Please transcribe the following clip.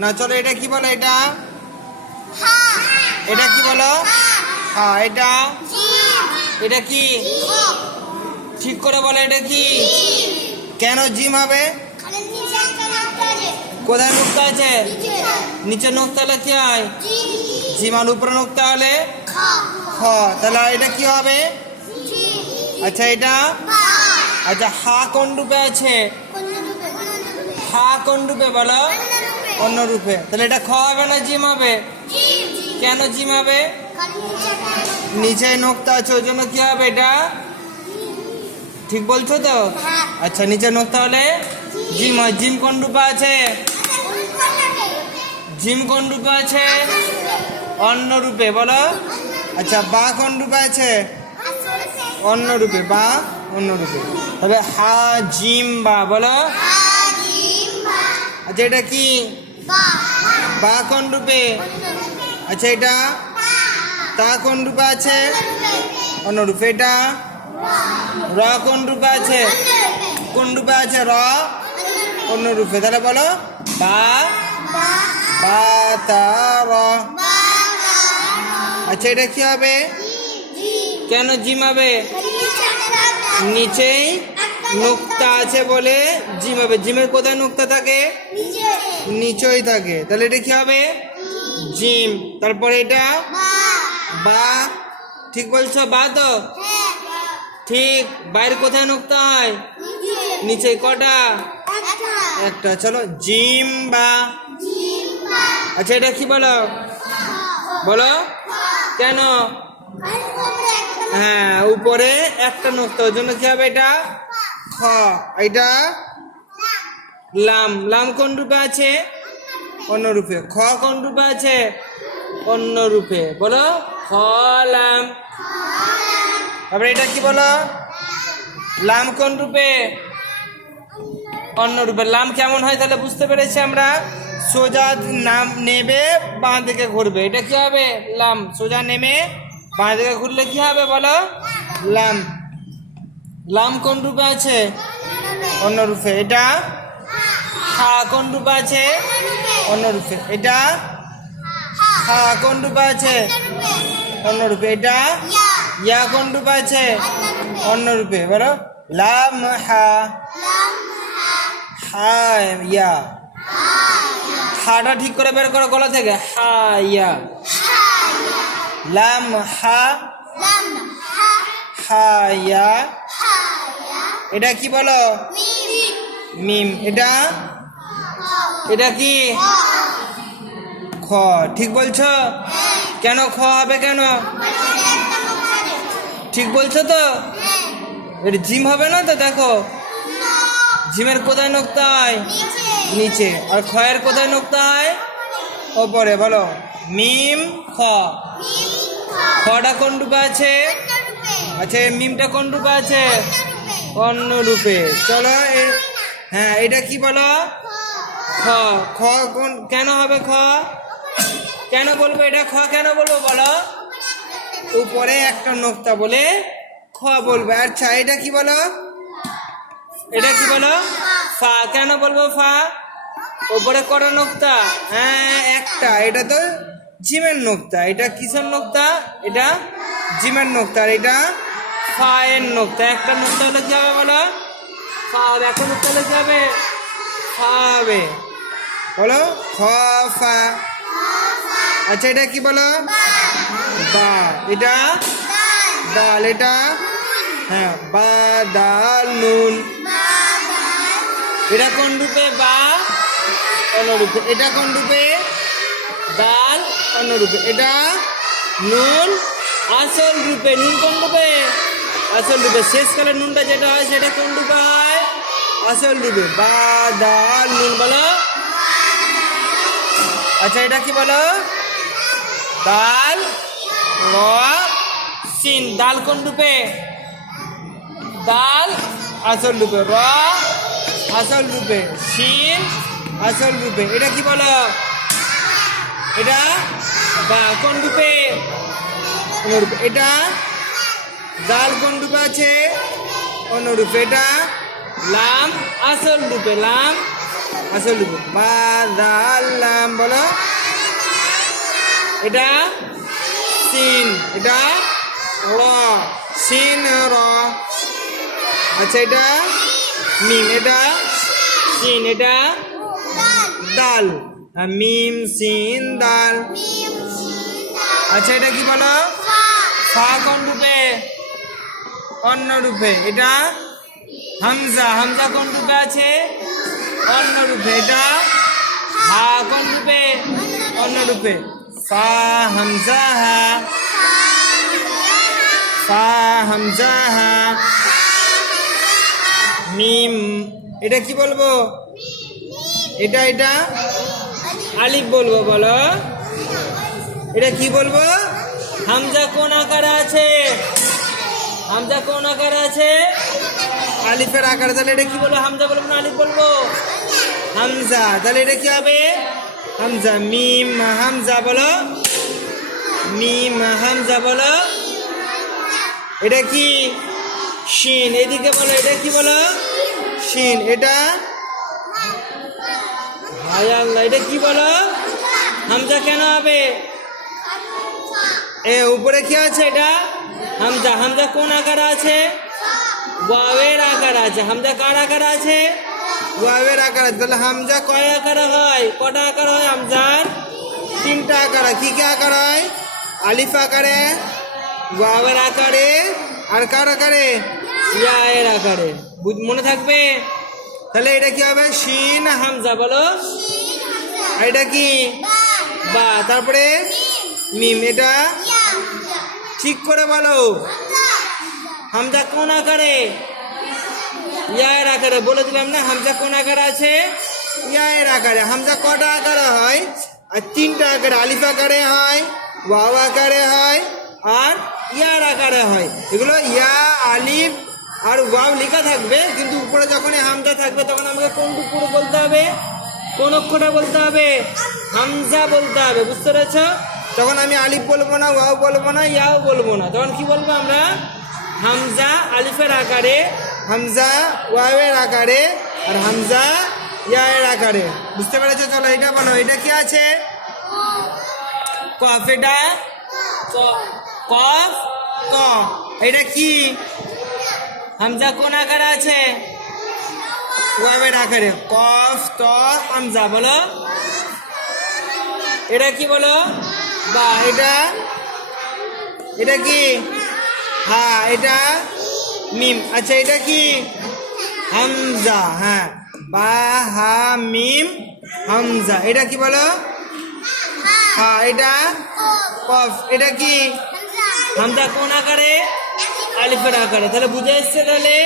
না চলো এটা কি বলো, এটা এটা কি বলো? হ্যাঁ এটা কি? ঠিক করে বলো, এটা কি? কেন জিম হবে? কোথায় নুক্তা আছে? নিচে নুক্তা হলে কি হয়? জিম। আর উপরে নুক্তা হলে খ। তাহলে এটা কি হবে? আচ্ছা এটা আচ্ছা হা কোন রূপে আছে? হা কোন রূপে বলো? অন্য রূপে। তাহলে এটা খ হবে না জিম হবে? কেন জিম হবে? নিচে নোক্তা আছে ওই জন্য কি হবে এটা? ঠিক বলছো তো? আচ্ছা নিচে নোক্তা হলে জিম হয়। জিম কোন রূপে আছে? জিম কোন রূপে আছে? অন্য রূপে বলো। আচ্ছা বা কোন রূপে আছে? অন্য রূপে। বা অন্য রূপে। তাহলে হা জিম বা বলো। আচ্ছা এটা কি? বা কোন রূপে? আচ্ছা এটা তা কোন রূপে আছে? অন্য রূপে। এটা র কোন রূপে আছে? কোন রূপে আছে? র অন্য রূপে। তাহলে বলো বা বা তা র। আচ্ছা এটা কি হবে? কেন জিম হবে? নিচেই নুক্তা আছে বলে জিম হবে। জিমের কোথায় নুক্তা থাকে? নিচেই থাকে। তাহলে এটা কি হবে? জিম। তারপরে এটা বা। ঠিক বলছো? বা তো ঠিক। বাইরে কোথায় নুক্তা হয়? নিচে। কটা? একটা। চলো জিম বা। আচ্ছা এটা কি বলো? বলো কেন? হ্যাঁ উপরে একটা নুক্তা ওই জন্য কি হবে এটা? খ। এটা লাম। লাম কোন রূপে আছে? অন্য রূপে। খ কোন রূপে আছে? অন্য রূপে। বলো খ লাম। তারপরে এটা কি বলো? লাম কোন রূপে? অন্য রূপে। লাম কেমন হয় তাহলে বুঝতে পেরেছি আমরা। সোজা নাম নেবে বাঁ দিকে ঘুরবে, এটা কি হবে? লাম। সোজা নেমে বাঁ দিকে ঘুরলে কি হবে বলো? লাম। লাম কোন রূপে আছে? অন্য রূপে। এটা হা কোন রূপে আছে? অন্য রূপে। এটা হা কোন রূপে আছে? অন্য রূপে। এটা ইয়া কোন রূপে আছে? অন্য রূপে। বলো লাম হা। হা ইয়া। হাটা ঠিক করে বের করো গলা থেকে। হা ইয়া। লাম হা হা ইয়া। এটা কি বলো? মিম। এটা এটা কি? খ। ঠিক বলছো? কেন খ হবে কেন? ঠিক বলছো তো? এটা জিম হবে না তো? দেখো জিমের কোথায় নুক্তা হয়? নিচে। আর খয়ের কোথায় নুক্তা হয়? ওপরে। বলো মিম খ। খটা কোন রূপে আছে? আচ্ছা মিমটা কোন রূপে আছে? অন্য রূপে। চলো হ্যাঁ এটা কি বলো? খ। খ কোন কেন হবে খ? কেন বলবো এটা খ কেন বলবো বলো? উপরে একটা নোক্তা বলে খ বলবো। আচ্ছা এটা কি বলো? এটা কি বলো? ফা। কেন বলবো ফা? উপরে কটা নোক্তা? হ্যাঁ একটা। এটা তো জিমের নোক্তা। এটা কিসের নোক্তা? এটা জিমের নোক্তা। আর এটা ফা এর নোক্তা। একটা নোক্তা হলে কি হবে বলো? ফা হবে। একটা নোক্তা হলে কি হবে? ফা হবে। বলো খ ফা। আচ্ছা এটা কি বলো? বা। এটা দাল। এটা হ্যাঁ বা দাল নুন। এটা কোন রূপে? বা অন্য রূপে। এটা কোন রূপে? দাল অন্য রূপে। এটা নুন আসল রূপে। নুন কোন রূপে? আসল রূপে। শেষকালে নুনটা যেটা হয় সেটা কোন রূপে হয়? আসল রূপে। বা দাল নুন। বলো আচ্ছা এটা কি বলো? দাল র সিন। দাল কোন রূপে? দাল আসল রূপে। র আসল রূপে। সিন আসল রূপে। এটা কি বলো? এটা বা কোন রূপে? অন্য রূপে। এটা দাল কোন রূপে আছে? অন্য রূপে। এটা লাম আসল রূপে। লাম আসল রূপ বা দাল লাম বলো। এটা সিন, এটা র, সিন র। আচ্ছা এটা মিম, এটা সিন, এটা দাল, মিম সিন দাল। আচ্ছা এটা কি বলো? ফা কোন রূপে? অন্য রূপে। এটা হামজা, হামজা কোন রূপে আছে? অন্য রূপে। এটা হা কোন রূপে? অন্য রূপে। ফা হামজা হা, ফা হামজা হা। মিম, এটা কি বলবো? এটা এটা আলিফ বলবো, বলো। এটা কি বলবো? হামজা কোন আকারে আছে? হামজা কোন আকারে আছে? আলিফের আকারে। তাহলে এটা কি বলবো? হামজা বলবো না আলিফ বলবো? হামজা। তাহলে এটা কি হবে? হামজা। মিম হামজা বলো, মিম হামজা বলো। এটা কি? শিন। এদিকে বলো, এটা কি বলো? শিন। এটা হায় আল্লাহ, এটা কি বলো? হামজা কেন হবে? এ উপরে কি আছে? এটা হামজা। হামজা কোন আকারে আছে? ওয়াওয়ের আকার আছে। হামজা কার আকার আছে? ওয়াওয়ের আকার আছে। তাহলে হামজা কয় আকারে হয়? কটা আকার হয় হামজার? তিনটা আকার হয়। কি কি আকার হয়? আলিফ আকারে, ওয়াওয়ের আকারে, আর কার আকারে? ইয়ায়ের আকারে। মনে থাকবে? তাহলে এটা কি হবে? শিন হামজা বলো। আর এটা কি? বা। তারপরে মিম। এটা ঠিক করে বলো। হামজা কোন আকারে? ইয়ায়ের আকারে। বলে দিলাম না হামজা কোন আকারে আছে? ইয়ায়ের আকারে। হামজা কটা আকারে হয়? আর তিনটা আকারে। আলিফ আকারে হয়, ওয়াও আকারে হয়, আর ইয়ার আকারে হয়। এগুলো ইয়া, আলিফ আর ওয়াও লেখা থাকবে, কিন্তু উপরে যখন হামজা থাকবে তখন আমাকে কোনটুকু পুরো বলতে হবে? কোন অক্ষরটা বলতে হবে? হামজা বলতে হবে। বুঝতে পেরেছ? তখন আমি আলিফ বলবো না, ওয়াও বলবো না, ইয়াও বলবো না। তখন কি বলবো আমরা? হামজা আলিফের আকারে, হামজা ওয়াওয়ের আকারে, আর হামজা ইয়ায়ের আকারে। বুঝতে পেরেছো? চলো এটা বলো। এটা কি আছে? কফ। এটা কফ ক। এটা কি? হামজা কোন আকারে আছে? ওয়াওয়ের আকারে। কফ ত হামজা বলো। এটা কি বলো? বা। এটা এটা কি? হা। এটা মিম। আচ্ছা এটা কি? হামজা। হ্যাঁ, বা হা মিম হামজা। এটা কি বলো? হা। এটা কফ। এটা কি? হামজা কোন আকারে? আলিফের আকারে। তাহলে বুঝে এসছে? তাহলে